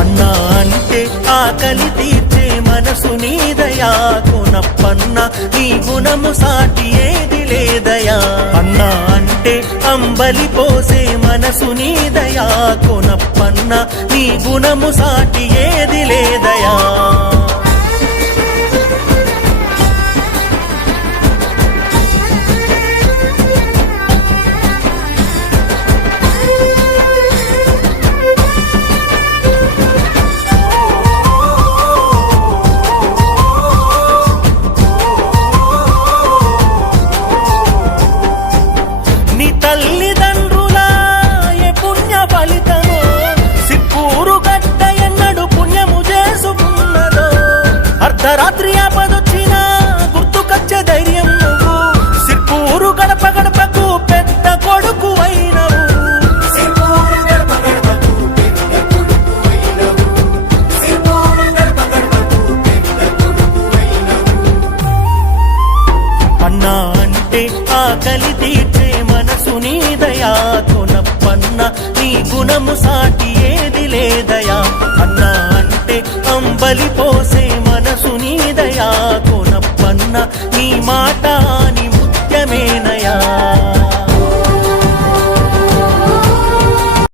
అన్నా అంటే ఆకలి తీర్చే మనసు నీదయా కొనప్పన్న నీ గుణము సాటి ఏది లేదయా అన్నా అంటే అంబలి పోసే మనసు నీదయా కొనప్పన్న నీ గుణము సాటి ఏది లేదయా తల్లిదండ్రుల ఏ పుణ్య ఫలితమో సిప్పూరు గడ్డ ఎన్నడు పుణ్యము చేసుకున్నదో అర్ధరాత్రి ఆపదొచ్చినా గుర్తుకొచ్చే ధైర్యం నువ్వు సిప్పూరు గడప గడపకు పెద్ద కొడుకు అయినవు అన్నా అంటే ఆకలి తీర్చే మనసు నీదయా కొనప్పన్న నీ గుణము సాటి ఏది లేదయా అన్నా అంటే అంబలి పోసే మనసు నీదయా కొనప్పన్న నీ మాట